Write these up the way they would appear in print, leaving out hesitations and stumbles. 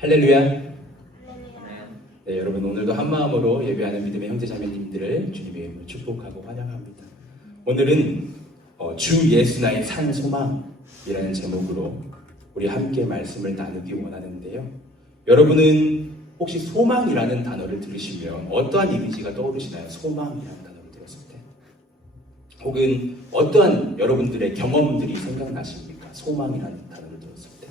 할렐루야. 네, 여러분 오늘도 한 마음으로 예배하는 믿음의 형제 자매님들을 주님의 이름으로 축복하고 환영합니다. 오늘은 주 예수 나의 산 소망이라는 제목으로 우리 함께 말씀을 나누기 원하는데요. 여러분은 혹시 소망이라는 단어를 들으시면 어떠한 이미지가 떠오르시나요? 소망이라는 단어를 들었을 때. 혹은 어떠한 여러분들의 경험들이 생각나십니까? 소망이라는 단어를 들었을 때.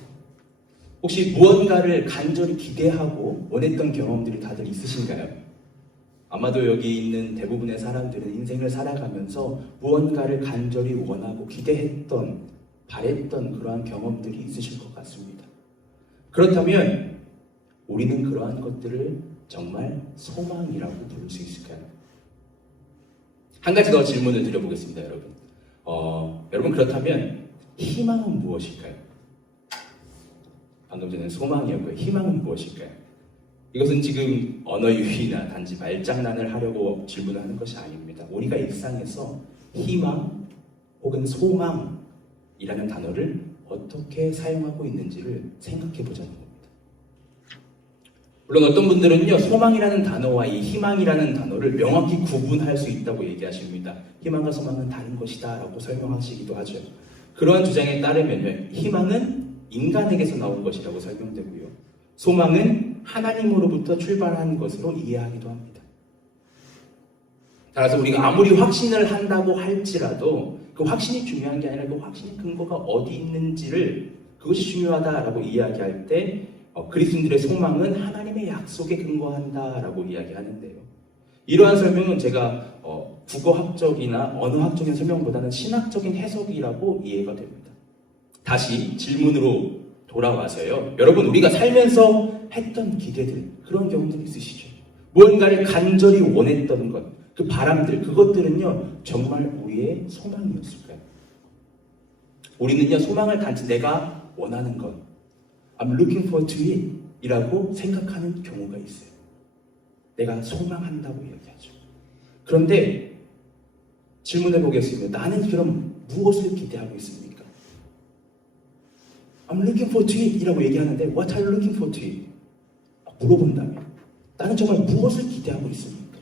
혹시 무언가를 간절히 기대하고 원했던 경험들이 다들 있으신가요? 아마도 여기 있는 대부분의 사람들은 인생을 살아가면서 무언가를 간절히 원하고 기대했던, 바랬던 그러한 경험들이 있으실 것 같습니다. 그렇다면 우리는 그러한 것들을 정말 소망이라고 부를 수 있을까요? 한 가지 더 질문을 드려보겠습니다, 여러분. 여러분 그렇다면 희망은 무엇일까요? 방금 전에 소망이었고요. 희망은 무엇일까요? 이것은 지금 언어 유희나 단지 말장난을 하려고 질문을 하는 것이 아닙니다. 우리가 일상에서 희망 혹은 소망이라는 단어를 어떻게 사용하고 있는지를 생각해 보자는 겁니다. 물론 어떤 분들은요, 소망이라는 단어와 이 희망이라는 단어를 명확히 구분할 수 있다고 얘기하십니다. 희망과 소망은 다른 것이다 라고 설명하시기도 하죠. 그러한 주장에 따르면 희망은 인간에게서 나온 것이라고 설명되고요. 소망은 하나님으로부터 출발한 것으로 이해하기도 합니다. 따라서 우리가 아무리 확신을 한다고 할지라도 그 확신이 중요한 게 아니라 그 확신의 근거가 어디 있는지를 그것이 중요하다라고 이야기할 때 그리스도인들의 소망은 하나님의 약속에 근거한다라고 이야기하는데요. 이러한 설명은 제가 국어학적이나 언어학적인 설명보다는 신학적인 해석이라고 이해가 됩니다. 다시 질문으로 돌아와서요. 여러분 우리가 살면서 했던 기대들, 그런 경험들 있으시죠? 무언가를 간절히 원했던 것, 그 바람들, 그것들은요 정말 우리의 소망이었을까요? 우리는요 소망을 단지 내가 원하는 것, I'm looking forward to it 이라고 생각하는 경우가 있어요. 내가 소망한다고 얘기하죠. 그런데 질문해 보겠습니다. 나는 그럼 무엇을 기대하고 있습니까? I'm looking forward to it 이라고 얘기하는데 What are you looking forward to it? 물어본다면 나는 정말 무엇을 기대하고 있습니까?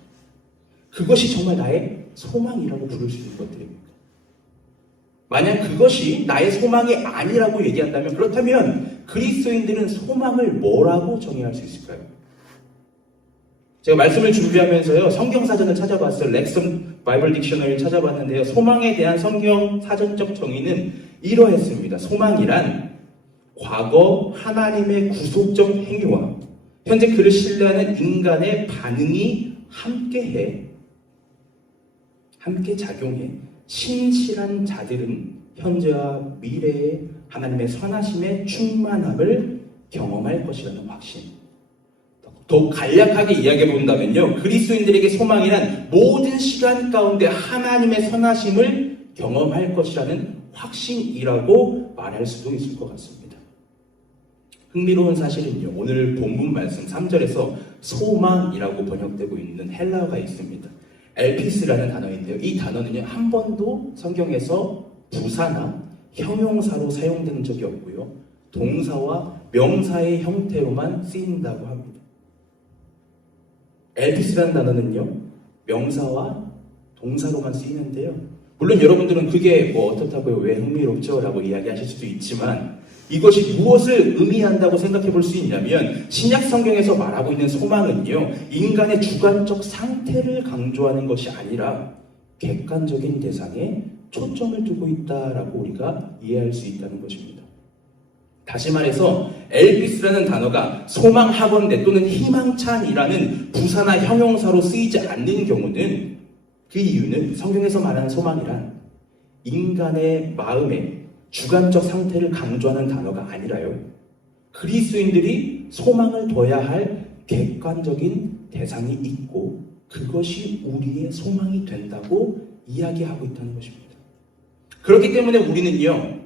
그것이 정말 나의 소망이라고 부를 수 있는 것들입니까? 만약 그것이 나의 소망이 아니라고 얘기한다면 그렇다면 그리스도인들은 소망을 뭐라고 정의할 수 있을까요? 제가 말씀을 준비하면서요 성경사전을 찾아봤어요. 렉슨 바이블 딕셔너리를 찾아봤는데요. 소망에 대한 성경 사전적 정의는 이러했습니다. 소망이란 과거 하나님의 구속적 행위와 현재 그를 신뢰하는 인간의 반응이 함께 작용해 신실한 자들은 현재와 미래의 하나님의 선하심의 충만함을 경험할 것이라는 확신. 더욱 간략하게 이야기해 본다면요, 그리스도인들에게 소망이란 모든 시간 가운데 하나님의 선하심을 경험할 것이라는 확신이라고 말할 수도 있을 것 같습니다. 흥미로운 사실은요, 오늘 본문 말씀 3절에서 소망이라고 번역되고 있는 헬라어가 있습니다. 엘피스라는 단어인데요. 이 단어는요, 한 번도 성경에서 부사나 형용사로 사용된 적이 없고요. 동사와 명사의 형태로만 쓰인다고 합니다. 엘피스라는 단어는요, 명사와 동사로만 쓰이는데요. 물론 여러분들은 그게 어떻다고요? 왜 흥미롭죠? 라고 이야기하실 수도 있지만 이것이 무엇을 의미한다고 생각해 볼 수 있냐면 신약 성경에서 말하고 있는 소망은요, 인간의 주관적 상태를 강조하는 것이 아니라 객관적인 대상에 초점을 두고 있다라고 우리가 이해할 수 있다는 것입니다. 다시 말해서 엘피스라는 단어가 소망하건대 또는 희망찬이라는 부사나 형용사로 쓰이지 않는 경우는 그 이유는 성경에서 말하는 소망이란 인간의 마음에 주관적 상태를 강조하는 단어가 아니라요, 그리스도인들이 소망을 둬야 할 객관적인 대상이 있고 그것이 우리의 소망이 된다고 이야기하고 있다는 것입니다. 그렇기 때문에 우리는요,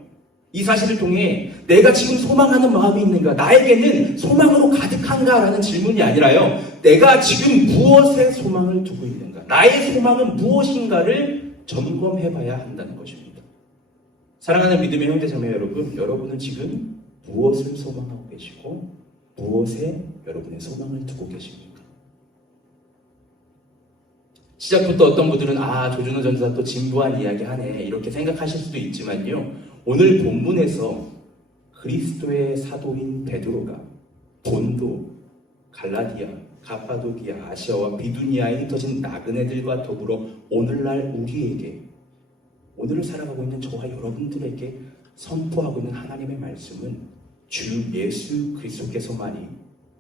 이 사실을 통해 내가 지금 소망하는 마음이 있는가, 나에게는 소망으로 가득한가 라는 질문이 아니라요, 내가 지금 무엇에 소망을 두고 있는가, 나의 소망은 무엇인가를 점검해 봐야 한다는 것입니다. 사랑하는 믿음의 형제 자매 여러분, 여러분은 지금 무엇을 소망하고 계시고 무엇에 여러분의 소망을 두고 계십니까? 시작부터 어떤 분들은 조준호 전사 또 진부한 이야기 하네 이렇게 생각하실 수도 있지만요. 오늘 본문에서 그리스도의 사도인 베드로가 본도, 갈라디아, 가파도기아, 아시아와 비두니아에 흩어진 나그네들과 더불어 오늘날 우리에게, 오늘을 살아가고 있는 저와 여러분들에게 선포하고 있는 하나님의 말씀은 주 예수 그리스도께서만이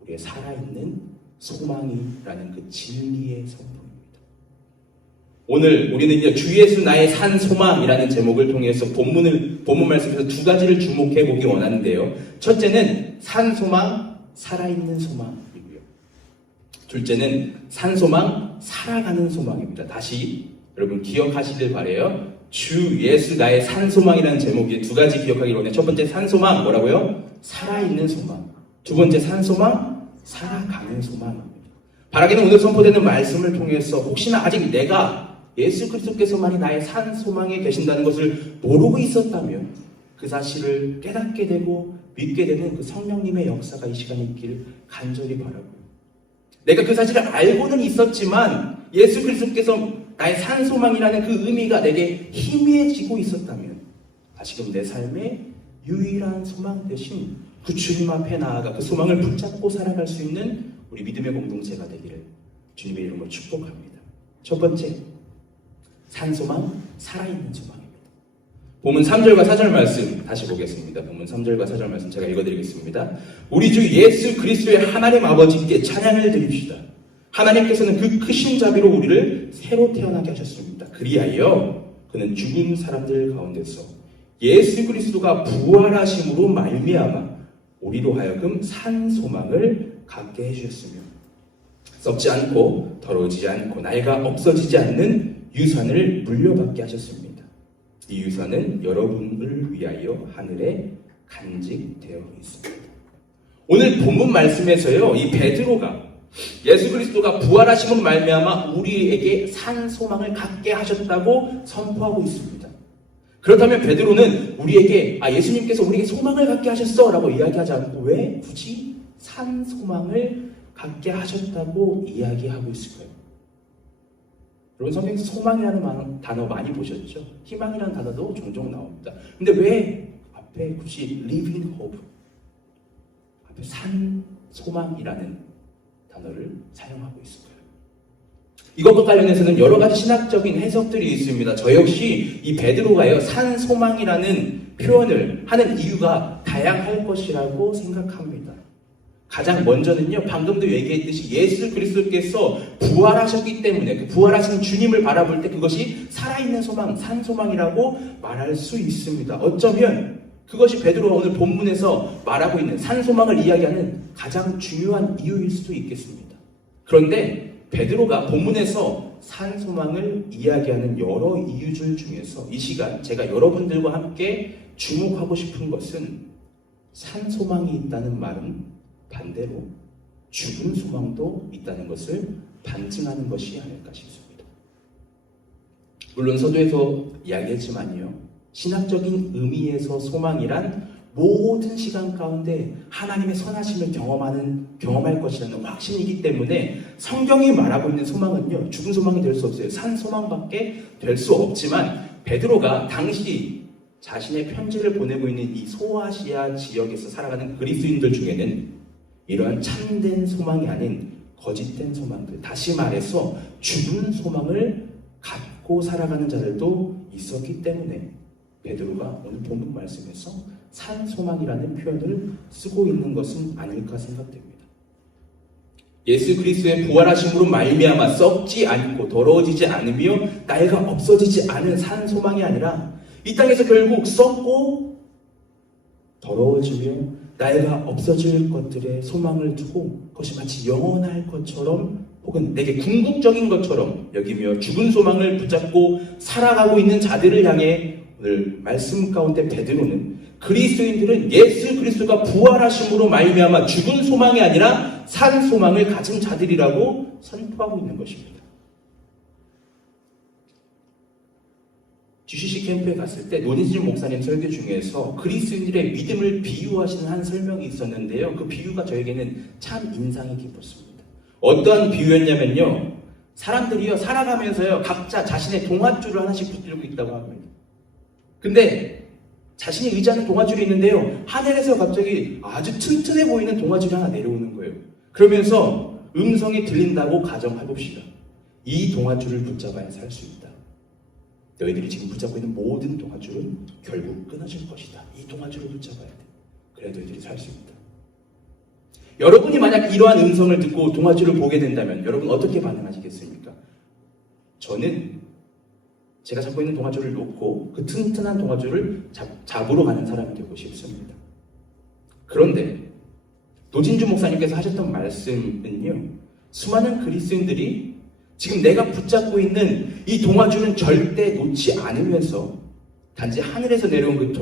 우리의 살아있는 소망이라는 그 진리의 선포입니다. 오늘 우리는 주 예수 나의 산 소망이라는 제목을 통해서 본문 말씀에서 두 가지를 주목해 보기 원하는데요. 첫째는 산 소망, 살아있는 소망이고요. 둘째는 산 소망, 살아가는 소망입니다. 다시 여러분 기억하시길 바라요. 주 예수 나의 산 소망이라는 제목에 두 가지 기억하기 원해요. 첫 번째 산 소망 뭐라고요? 살아있는 소망. 두 번째 산 소망, 살아가는 소망입니다. 바라기는 오늘 선포되는 말씀을 통해서 혹시나 아직 내가 예수 그리스도께서만이 나의 산 소망에 계신다는 것을 모르고 있었다면 그 사실을 깨닫게 되고 믿게 되는 그 성령님의 역사가 이 시간에 있길 간절히 바라고요. 내가 그 사실을 알고는 있었지만 예수 그리스도께서 나의 산 소망이라는 그 의미가 내게 희미해지고 있었다면 다시금 내 삶의 유일한 소망 대신 그 주님 앞에 나아가 그 소망을 붙잡고 살아갈 수 있는 우리 믿음의 공동체가 되기를 주님의 이름으로 축복합니다. 첫 번째, 산소망, 살아있는 소망입니다. 본문 3절과 4절 말씀 다시 보겠습니다. 본문 3절과 4절 말씀 제가 읽어드리겠습니다. 우리 주 예수 그리스도의 하나님 아버지께 찬양을 드립시다. 하나님께서는 그 크신 자비로 우리를 새로 태어나게 하셨습니다. 그리하여 그는 죽은 사람들 가운데서 예수 그리스도가 부활하심으로 말미암아 우리로 하여금 산 소망을 갖게 해주셨으며 썩지 않고 더러워지지 않고 나이가 없어지지 않는 유산을 물려받게 하셨습니다. 이 유산은 여러분을 위하여 하늘에 간직되어 있습니다. 오늘 본문 말씀에서요, 이 베드로가 예수 그리스도가 부활하심으로 말미암아 우리에게 산 소망을 갖게 하셨다고 선포하고 있습니다. 그렇다면 베드로는 우리에게 예수님께서 우리에게 소망을 갖게 하셨어 라고 이야기하지 않고 왜 굳이 산 소망을 갖게 하셨다고 이야기하고 있을까요? 여러분 성경에서 소망이라는 단어 많이 보셨죠? 희망이라는 단어도 종종 나옵니다. 근데 왜 앞에 굳이 living hope, 앞에 산 소망이라는 단어를 사용하고 있을까요? 이것과 관련해서는 여러 가지 신학적인 해석들이 있습니다. 저 역시 이 베드로가요, 산 소망이라는 표현을 하는 이유가 다양할 것이라고 생각합니다. 가장 먼저는요, 방금도 얘기했듯이 예수 그리스도께서 부활하셨기 때문에 그 부활하신 주님을 바라볼 때 그것이 살아있는 소망, 산 소망이라고 말할 수 있습니다. 어쩌면 그것이 베드로가 오늘 본문에서 말하고 있는 산 소망을 이야기하는 가장 중요한 이유일 수도 있겠습니다. 그런데 베드로가 본문에서 산 소망을 이야기하는 여러 이유들 중에서 이 시간 제가 여러분들과 함께 주목하고 싶은 것은 산 소망이 있다는 말은 반대로 죽은 소망도 있다는 것을 반증하는 것이 아닐까 싶습니다. 물론 서두에서 이야기했지만요, 신학적인 의미에서 소망이란 모든 시간 가운데 하나님의 선하심을 경험할 것이라는 확신이기 때문에 성경이 말하고 있는 소망은요, 죽은 소망이 될 수 없어요. 산 소망밖에 될 수 없지만 베드로가 당시 자신의 편지를 보내고 있는 이 소아시아 지역에서 살아가는 그리스도인들 중에는 이러한 참된 소망이 아닌 거짓된 소망들, 다시 말해서 죽은 소망을 갖고 살아가는 자들도 있었기 때문에 베드로가 오늘 본문 말씀에서 산 소망이라는 표현을 쓰고 있는 것은 아닐까 생각됩니다. 예수 그리스도의 부활하심으로 말미암아 썩지 않고 더러워지지 않으며 나이가 없어지지 않은 산 소망이 아니라 이 땅에서 결국 썩고 더러워지며 나이가 없어질 것들의 소망을 두고 그것이 마치 영원할 것처럼 혹은 내게 궁극적인 것처럼 여기며 죽은 소망을 붙잡고 살아가고 있는 자들을 향해 오늘 말씀 가운데 베드로는 그리스도인들은 예수 그리스도가 부활하심으로 말미암아 죽은 소망이 아니라 산 소망을 가진 자들이라고 선포하고 있는 것입니다. GCC 캠프에 갔을 때 노진진 목사님 설교 중에서 그리스도인들의 믿음을 비유하시는 한 설명이 있었는데요. 그 비유가 저에게는 참 인상이 깊었습니다. 어떠한 비유였냐면요. 사람들이요 살아가면서요 각자 자신의 동아줄을 하나씩 붙들고 있다고 합니다. 근데 자신이 의지하는 동아줄이 있는데요. 하늘에서 갑자기 아주 튼튼해 보이는 동아줄이 하나 내려오는 거예요. 그러면서 음성이 들린다고 가정해봅시다. 이 동아줄을 붙잡아야 살 수 있다. 너희들이 지금 붙잡고 있는 모든 동아줄은 결국 끊어질 것이다. 이 동아줄을 붙잡아야 돼. 그래야 너희들이 살 수 있다. 여러분이 만약 이러한 음성을 듣고 동아줄을 보게 된다면 여러분 어떻게 반응하시겠습니까? 저는 제가 잡고 있는 동아줄을 놓고 그 튼튼한 동아줄을 잡으러 가는 사람이 되고 싶습니다. 그런데 노진주 목사님께서 하셨던 말씀은요. 수많은 그리스도인들이 지금 내가 붙잡고 있는 이 동아줄은 절대 놓지 않으면서 단지 하늘에서 내려온 그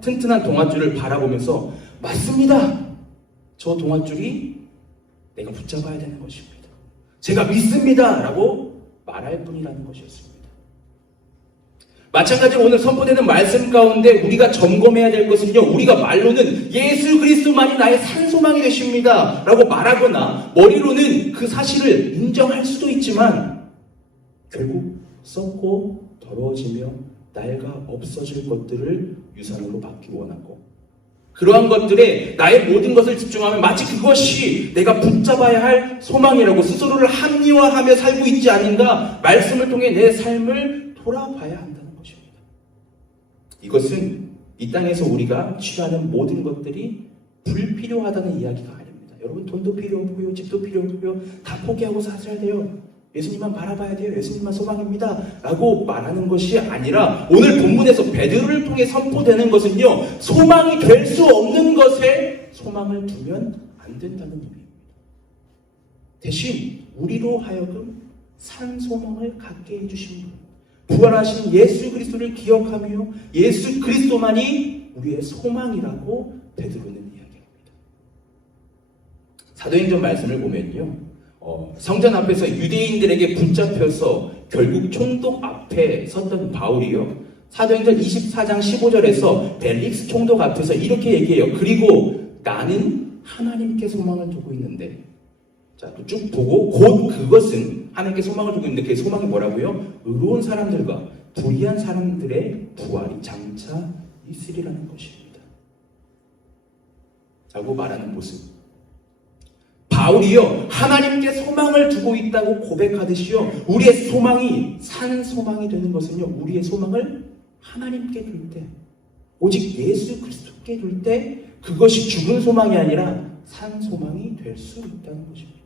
튼튼한 동아줄을 바라보면서 맞습니다. 저 동아줄이 내가 붙잡아야 되는 것입니다. 제가 믿습니다. 라고 말할 뿐이라는 것이었습니다. 마찬가지로 오늘 선포되는 말씀 가운데 우리가 점검해야 될 것은요. 우리가 말로는 예수 그리스도만이 나의 산소망이 되십니다. 라고 말하거나 머리로는 그 사실을 인정할 수도 있지만 결국 썩고 더러워지며 나이가 없어질 것들을 유산으로 받기 원하고 그러한 것들에 나의 모든 것을 집중하면 마치 그것이 내가 붙잡아야 할 소망이라고 스스로를 합리화하며 살고 있지 않은가 말씀을 통해 내 삶을 돌아봐야 한다는 것입니다. 이것은 이 땅에서 우리가 취하는 모든 것들이 불필요하다는 이야기가 아닙니다. 여러분 돈도 필요 없고요. 집도 필요 없고요. 다 포기하고 사셔야 돼요. 예수님만 바라봐야 돼요. 예수님만 소망입니다. 라고 말하는 것이 아니라 오늘 본문에서 베드로를 통해 선포되는 것은요. 소망이 될 수 없는 것에 소망을 두면 안 된다는 의미입니다. 대신 우리로 하여금 산 소망을 갖게 해주신 분, 부활하신 예수 그리스도를 기억하며 예수 그리스도만이 우리의 소망이라고 베드로는 이야기합니다. 사도행전 말씀을 보면요. 성전 앞에서 유대인들에게 붙잡혀서 결국 총독 앞에 섰던 바울이요. 사도행전 24장 15절에서 벨릭스 총독 앞에서 이렇게 얘기해요. 그리고 나는 하나님께 소망을 두고 있는데 자, 또 쭉 보고 곧 그것은 하나님께 소망을 두고 있는데 그 소망이 뭐라고요? 의로운 사람들과 불의한 사람들의 부활이 장차 있으리라는 것입니다. 라고 말하는 모습. 바울이요 하나님께 소망을 두고 있다고 고백하듯이요 우리의 소망이 산 소망이 되는 것은요 우리의 소망을 하나님께 둘 때 오직 예수 그리스도께 둘 때 그것이 죽은 소망이 아니라 산 소망이 될 수 있다는 것입니다.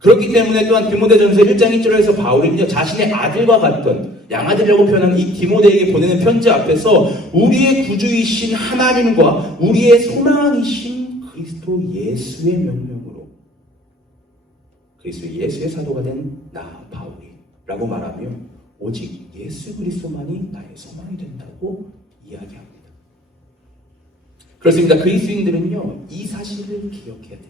그렇기 때문에 또한 디모데전서 1장 1절에서 바울은요 자신의 아들과 같던 양아들이라고 표현하는 이 디모데에게 보내는 편지 앞에서 우리의 구주이신 하나님과 우리의 소망이신 그리스도 예수의 명령으로 그리스도 예수의 사도가 된 나 바울이라고 말하며 오직 예수 그리스도만이 나의 소망이 된다고 이야기합니다. 그렇습니다. 그리스도인들은요 이 사실을 기억해야 됩니다.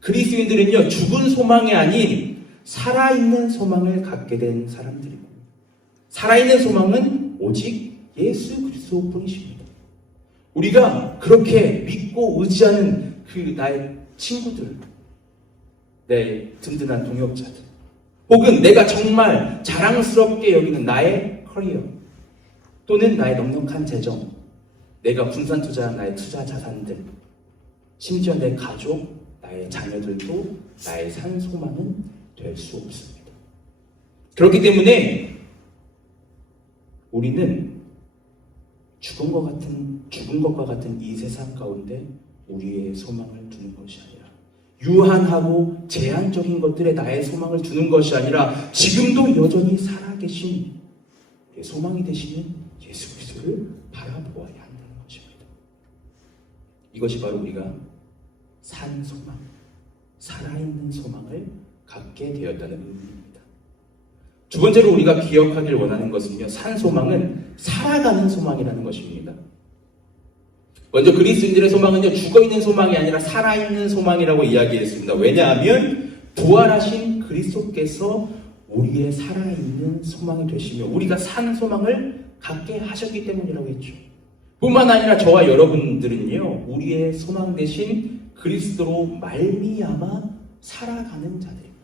그리스도인들은요 죽은 소망이 아닌 살아있는 소망을 갖게 된 사람들이고 살아있는 소망은 오직 예수 그리스도뿐이십니다. 우리가 그렇게 믿고 의지하는 그 나의 친구들 내 든든한 동역자들 혹은 내가 정말 자랑스럽게 여기는 나의 커리어 또는 나의 넉넉한 재정 내가 분산 투자한 나의 투자 자산들 심지어 내 가족, 나의 자녀들도 나의 산 소망은 될 수 없습니다. 그렇기 때문에 우리는 죽은 것과 같은 이 세상 가운데 우리의 소망을 두는 것이 아니라 유한하고 제한적인 것들에 나의 소망을 두는 것이 아니라 지금도 여전히 살아계신 소망이 되시는 예수 그리스도를 바라보아야 한다는 것입니다. 이것이 바로 우리가 산 소망, 살아있는 소망을 갖게 되었다는 의미입니다. 두 번째로 우리가 기억하길 원하는 것은요, 산 소망은 살아가는 소망이라는 것입니다. 먼저 그리스도인들의 소망은요, 죽어있는 소망이 아니라 살아있는 소망이라고 이야기했습니다. 왜냐하면 부활하신 그리스도께서 우리의 살아있는 소망이 되시며 우리가 산 소망을 갖게 하셨기 때문이라고 했죠. 뿐만 아니라 저와 여러분들은요, 우리의 소망 대신 그리스도로 말미암아 살아가는 자들입니다.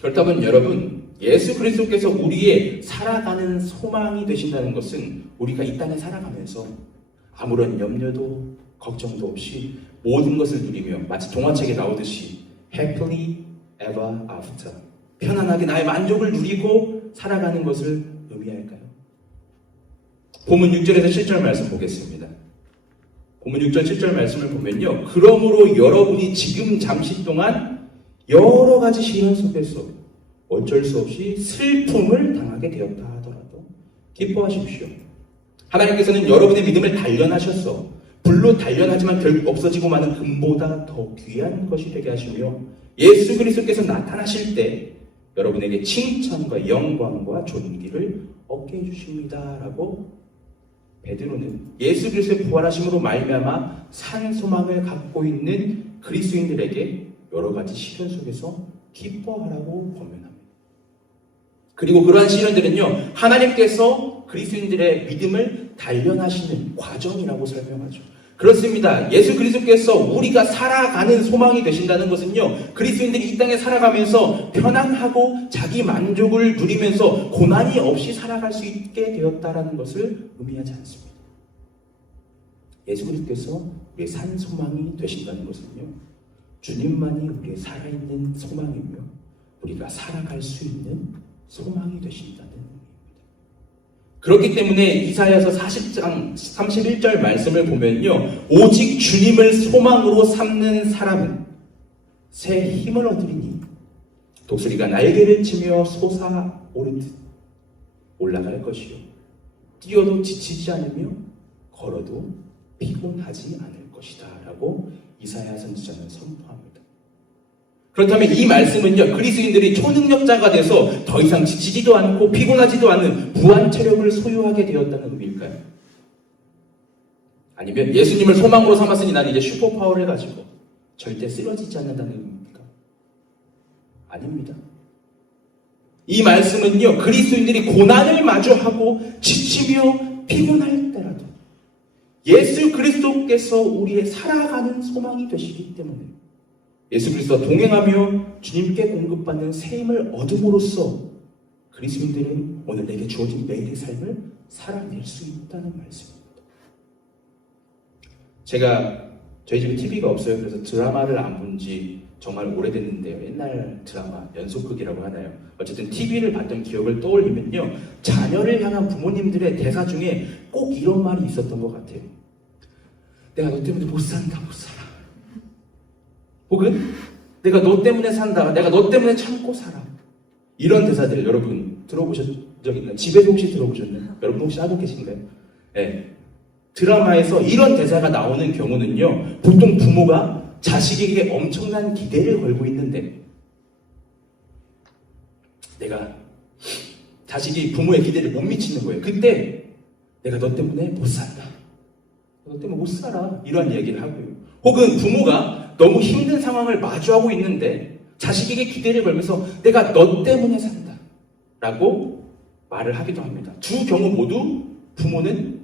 그렇다면 여러분, 예수 그리스도께서 우리의 살아가는 소망이 되신다는 것은 우리가 이 땅에 살아가면서 아무런 염려도 걱정도 없이 모든 것을 누리며 마치 동화책에 나오듯이 happily ever after, 편안하게 나의 만족을 누리고 살아가는 것을 의미할까요? 본문 6절에서 7절 말씀 보겠습니다. 본문 6절 7절 말씀을 보면요, 그러므로 여러분이 지금 잠시 동안 여러 가지 시련 속에서 어쩔 수 없이 슬픔을 당하게 되었다 하더라도 기뻐하십시오. 하나님께서는 여러분의 믿음을 단련하셔서 불로 단련하지만 결국 없어지고 마는 금보다 더 귀한 것이 되게 하시며 예수 그리스도께서 나타나실 때 여러분에게 칭찬과 영광과 존귀를 얻게 해주십니다. 라고 베드로는 예수 그리스도의 부활하심으로 말미암아 산 소망을 갖고 있는 그리스도인들에게 여러 가지 시련 속에서 기뻐하라고 권면합니다. 그리고 그러한 시련들은요, 하나님께서 그리스도인들의 믿음을 단련하시는 과정이라고 설명하죠. 그렇습니다. 예수 그리스도께서 우리가 살아가는 소망이 되신다는 것은요, 그리스도인들이 이 땅에 살아가면서 편안하고 자기 만족을 누리면서 고난이 없이 살아갈 수 있게 되었다라는 것을 의미하지 않습니다. 예수 그리스도께서 우리의 산 소망이 되신다는 것은요, 주님만이 우리의 살아있는 소망이며 우리가 살아갈 수 있는 소망이 되신다는 의미입니다. 그렇기 때문에 이사야서 40장 31절 말씀을 보면요, 오직 주님을 소망으로 삼는 사람은 새 힘을 얻으리니 독수리가 날개를 치며 솟아오르듯 올라갈 것이요, 뛰어도 지치지 않으며 걸어도 피곤하지 않을 것이다 라고 이사야 선지자는 선포합니다. 그렇다면 이 말씀은요, 그리스도인들이 초능력자가 돼서 더 이상 지치지도 않고 피곤하지도 않는 무한 체력을 소유하게 되었다는 의미일까요? 아니면 예수님을 소망으로 삼았으니 나는 이제 슈퍼파워를 가지고 절대 쓰러지지 않는다는 의미입니까? 아닙니다. 이 말씀은요, 그리스도인들이 고난을 마주하고 지치며 피곤할 때라도 예수 그리스도께서 우리의 살아가는 소망이 되시기 때문에 예수 그리스도와 동행하며 주님께 공급받는 새 힘을 얻음으로써 그리스도인들은 오늘 내게 주어진 매일의 삶을 살아낼 수 있다는 말씀입니다. 제가 저희 집에 TV가 없어요. 그래서 드라마를 안 본 지 정말 오래됐는데요. 옛날 드라마, 연속극이라고 하나요? 어쨌든 TV를 봤던 기억을 떠올리면요, 자녀를 향한 부모님들의 대사 중에 꼭 이런 말이 있었던 것 같아요. 내가 너 때문에 못 산다, 못 살아. 혹은 내가 너 때문에 산다, 내가 너 때문에 참고 살아. 이런 대사들을 여러분 들어보셨 적 있나요? 집에서 혹시 들어보셨나요? 여러분 혹시 하고 계신가요? 네. 드라마에서 이런 대사가 나오는 경우는요, 보통 부모가 자식에게 엄청난 기대를 걸고 있는데 내가 자식이 부모의 기대를 못 미치는 거예요. 그때 내가 너 때문에 못 산다, 너 때문에 못 살아, 이런 얘기를 하고요. 혹은 부모가 너무 힘든 상황을 마주하고 있는데 자식에게 기대를 걸면서 내가 너 때문에 산다 라고 말을 하기도 합니다. 두 경우 모두 부모는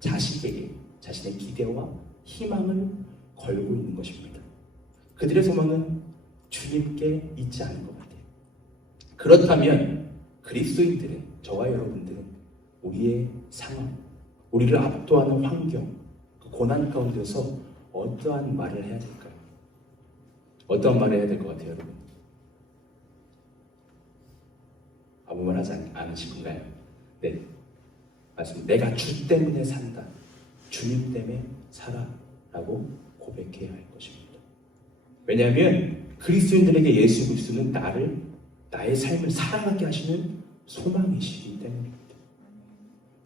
자식에게 자신의 기대와 희망을 걸고 있는 것입니다. 그들의 소망은 주님께 있지 않은 것 같아요. 그렇다면 그리스도인들은, 저와 여러분들은 우리의 상황, 우리를 압도하는 환경, 그 고난 가운데서 어떠한 말을 해야 될까요? 어떠한 말을 해야 될 것 같아요, 여러분? 아무 말 하지 않으시군가요? 네, 맞습니다. 내가 주 때문에 산다, 주님 때문에 살아 라고 고백해야 할 것입니다. 왜냐하면 그리스도인들에게 예수 그리스도는 나의 삶을 살아가게 하시는 소망이시기 때문입니다.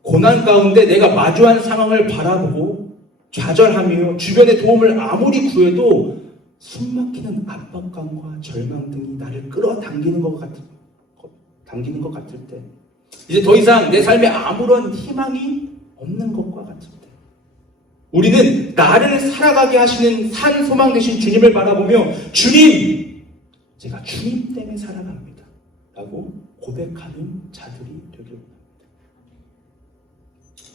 고난 가운데 내가 마주한 상황을 바라보고 좌절하며 주변의 도움을 아무리 구해도 숨막히는 압박감과 절망 등이 나를 끌어당기는 것 같을 때, 이제 더 이상 내 삶에 아무런 희망이 없는 것과 같을 때, 우리는 나를 살아가게 하시는 산 소망 되신 주님을 바라보며 주님, 제가 주님 때문에 살아갑니다 라고 고백하는 자들이 되길 원합니다.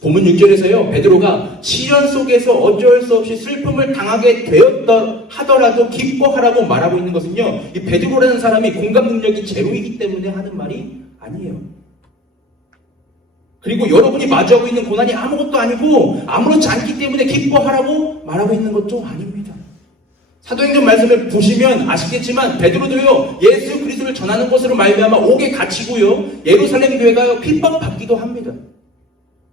본문 6절에서요, 베드로가 시련 속에서 어쩔 수 없이 슬픔을 당하게 되었다 하더라도 기뻐하라고 말하고 있는 것은요, 이 베드로라는 사람이 공감 능력이 제로이기 때문에 하는 말이 아니에요. 그리고 여러분이 마주하고 있는 고난이 아무것도 아니고 아무렇지 않기 때문에 기뻐하라고 말하고 있는 것도 아닙니다. 사도행전 말씀을 보시면 아시겠지만 베드로도요, 예수 그리스도를 전하는 것으로 말미암아 옥에 갇히고요, 예루살렘 교회가 핍박받기도 합니다.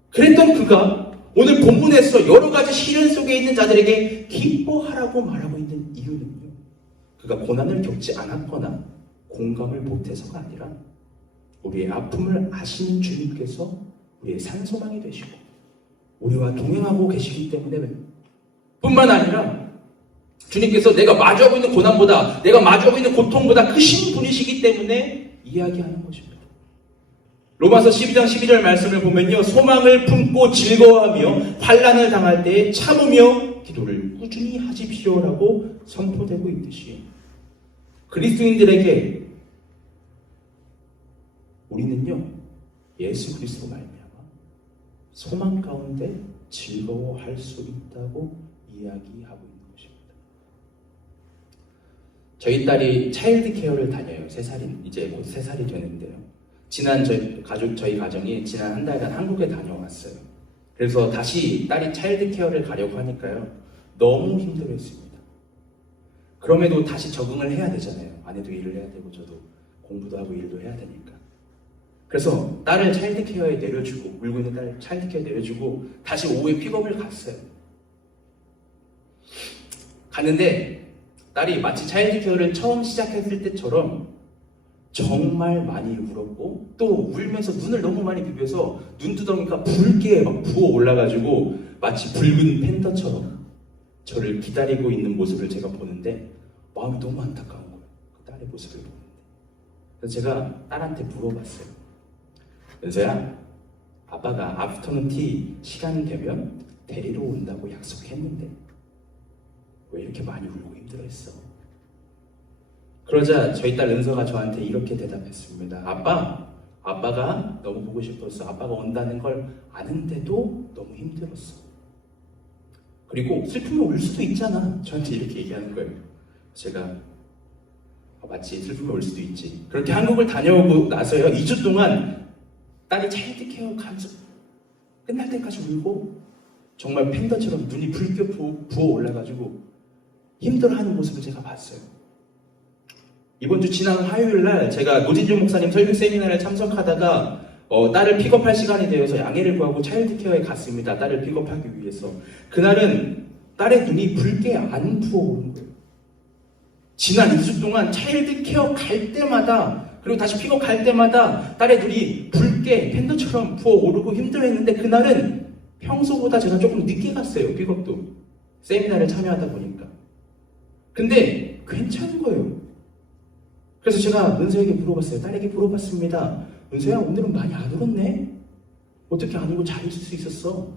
그랬던 그가 오늘 본문에서 여러 가지 시련 속에 있는 자들에게 기뻐하라고 말하고 있는 이유는요, 그가 고난을 겪지 않았거나 공감을 못해서가 아니라 우리의 아픔을 아시는 주님께서 우리의 산소망이 되시고 우리와 동행하고 계시기 때문에 뿐만 아니라 주님께서 내가 마주하고 있는 고난보다, 내가 마주하고 있는 고통보다 크신 분이시기 때문에 이야기하는 것입니다. 로마서 12장 12절 말씀을 보면요, 소망을 품고 즐거워하며 환난을 당할 때에 참으며 기도를 꾸준히 하십시오라고 선포되고 있듯이 그리스도인들에게 우리는요, 예수 그리스도 말미암아 소망 가운데 즐거워할 수 있다고 이야기하고 있는 것입니다. 저희 딸이 차일드 케어를 다녀요. 3살인, 이제 곧 3살이 되는데요. 저희 가정이 지난 한 달간 한국에 다녀왔어요. 그래서 다시 딸이 차일드 케어를 가려고 하니까요, 너무 힘들어했습니다. 그럼에도 다시 적응을 해야 되잖아요. 아내도 일을 해야 되고 저도 공부도 하고 일도 해야 되니까. 그래서 딸을 차일드 케어에 내려주고, 울고 있는 딸을 차일드 케어에 내려주고 다시 오후에 픽업을 갔어요. 갔는데 딸이 마치 차일드 케어를 처음 시작했을 때처럼 정말 많이 울었고, 또 울면서 눈을 너무 많이 비벼서 눈두덩이가 붉게 막 부어 올라가지고 마치 붉은 팬더처럼 저를 기다리고 있는 모습을 제가 보는데 마음이 너무 안타까운 거예요. 그 딸의 모습을 보는데. 그래서 제가 딸한테 물어봤어요. 은서야, 아빠가 아프터눈 티 시간 되면 데리러 온다고 약속했는데 왜 이렇게 많이 울고 힘들어했어? 그러자 저희 딸 은서가 저한테 이렇게 대답했습니다. 아빠가 너무 보고 싶었어. 아빠가 온다는 걸 아는데도 너무 힘들었어. 그리고 슬프면 울 수도 있잖아. 저한테 이렇게 얘기하는 거예요. 제가 맞지, 슬프면 울 수도 있지. 그렇게 한국을 다녀오고 나서요, 2주 동안 딸이 차일드 케어 가면서 끝날 때까지 울고 정말 팬더처럼 눈이 붉게 부어 올라가지고 힘들어하는 모습을 제가 봤어요. 이번 주 지난 화요일 날 제가 노진준 목사님 설교 세미나를 참석하다가 딸을 픽업할 시간이 되어서 양해를 구하고 차일드 케어에 갔습니다. 딸을 픽업하기 위해서. 그날은 딸의 눈이 붉게 안 부어오른 거예요. 지난 2주 동안 차일드 케어 갈 때마다, 그리고 다시 픽업 갈 때마다 딸의 눈이 붉게 팬더처럼 부어오르고 힘들어했는데, 그날은 평소보다 제가 조금 늦게 갔어요. 픽업도 세미나를 참여하다 보니까. 근데 괜찮은 거예요. 그래서 제가 은서에게 물어봤어요. 딸에게 물어봤습니다. 은서야, 오늘은 많이 안 울었네? 어떻게 안 울고 잘 있을 수 있었어?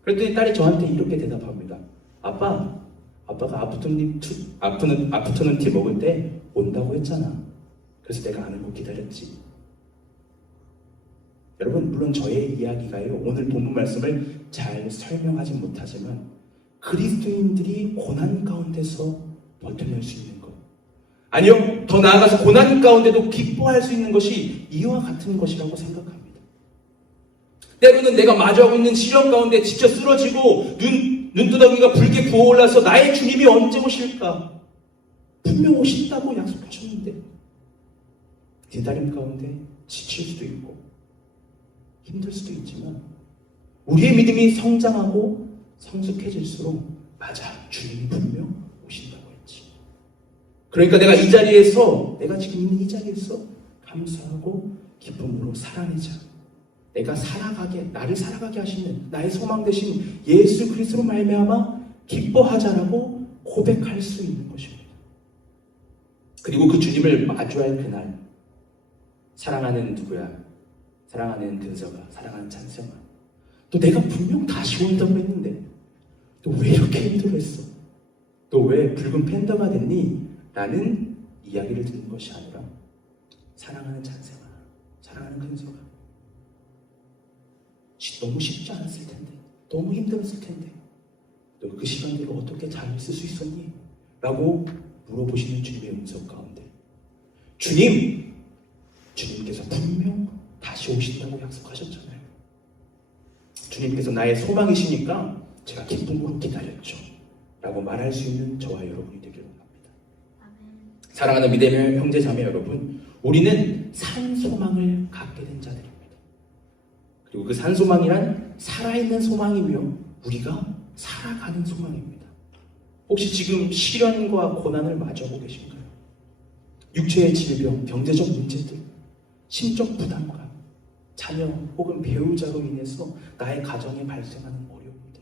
그랬더니 딸이 저한테 이렇게 대답합니다. 아빠가 아프터눈 티 먹을 때 온다고 했잖아. 그래서 내가 안 울고 기다렸지. 여러분, 물론 저의 이야기가요, 오늘 본문 말씀을 잘 설명하지 못하지만 그리스도인들이 고난 가운데서 버텨낼 수 있는 것, 아니요, 더 나아가서 고난 가운데도 기뻐할 수 있는 것이 이와 같은 것이라고 생각합니다. 때로는 내가 마주하고 있는 시련 가운데 지쳐 쓰러지고 눈두덩이가 붉게 부어올라서 나의 주님이 언제 오실까? 분명 오신다고 약속하셨는데 기다림 가운데 지칠 수도 있고 힘들 수도 있지만 우리의 믿음이 성장하고 성숙해질수록 맞아, 주님이 분명 오신다고 했지. 그러니까 내가 이 자리에서, 내가 지금 있는 이 자리에서 감사하고 기쁨으로 살아내자. 나를 살아가게 하시는 나의 소망 되신 예수 그리스도로 말미암아 기뻐하자라고 고백할 수 있는 것입니다. 그리고 그 주님을 마주할 그날, 사랑하는 누구야? 사랑하는 근서가, 사랑하는 찬성아, 또 내가 분명 다시 온다고 했는데 또 왜 이렇게 힘들어했어? 또 왜 붉은 팬더가 됐니? 라는 이야기를 듣는 것이 아니라, 사랑하는 찬성아, 사랑하는 근서가, 너무 쉽지 않았을 텐데, 너무 힘들었을 텐데, 너 그 시간들을 어떻게 잘 쓸 수 있었니? 라고 물어보시는 주님의 음성 가운데 주님께서 분명 다시 오신다고 약속하셨잖아요. 주님께서 나의 소망이시니까 제가 기쁨으로 기다렸죠 라고 말할 수 있는 저와 여러분이 되기를 원합니다. 사랑하는 믿음의 형제 자매 여러분, 우리는 산소망을 갖게 된 자들입니다. 그리고 그 산소망이란 살아있는 소망이며 우리가 살아가는 소망입니다. 혹시 지금 시련과 고난을 마주하고 계신가요? 육체의 질병, 경제적 문제들, 심적 부담감, 자녀 혹은 배우자로 인해서 나의 가정에 발생하는 어려움들.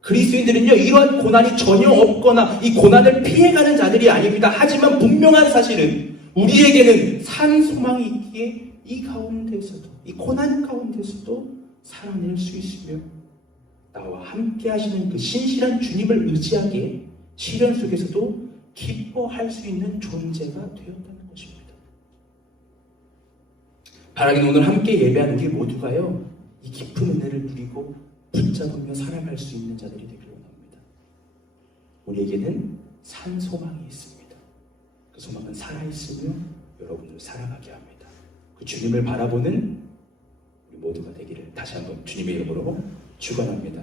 그리스도인들은요, 이러한 고난이 전혀 없거나 이 고난을 피해가는 자들이 아닙니다. 하지만 분명한 사실은 우리에게는 산 소망이 있기에 이 가운데서도, 이 고난 가운데서도 살아낼 수 있으며 나와 함께 하시는 그 신실한 주님을 의지하기에 시련 속에서도 기뻐할 수 있는 존재가 되었다는 것입니다. 바라기는 오늘 함께 예배한 우리 모두가요, 이 깊은 은혜를 누리고 붙잡으며 살아갈 수 있는 자들이 되기를 원합니다. 우리에게는 산 소망이 있습니다. 그 소망은 살아있으며 여러분을 살아가게 합니다. 그 주님을 바라보는 우리 모두가 되기를 다시 한번 주님의 이름으로 축원합니다.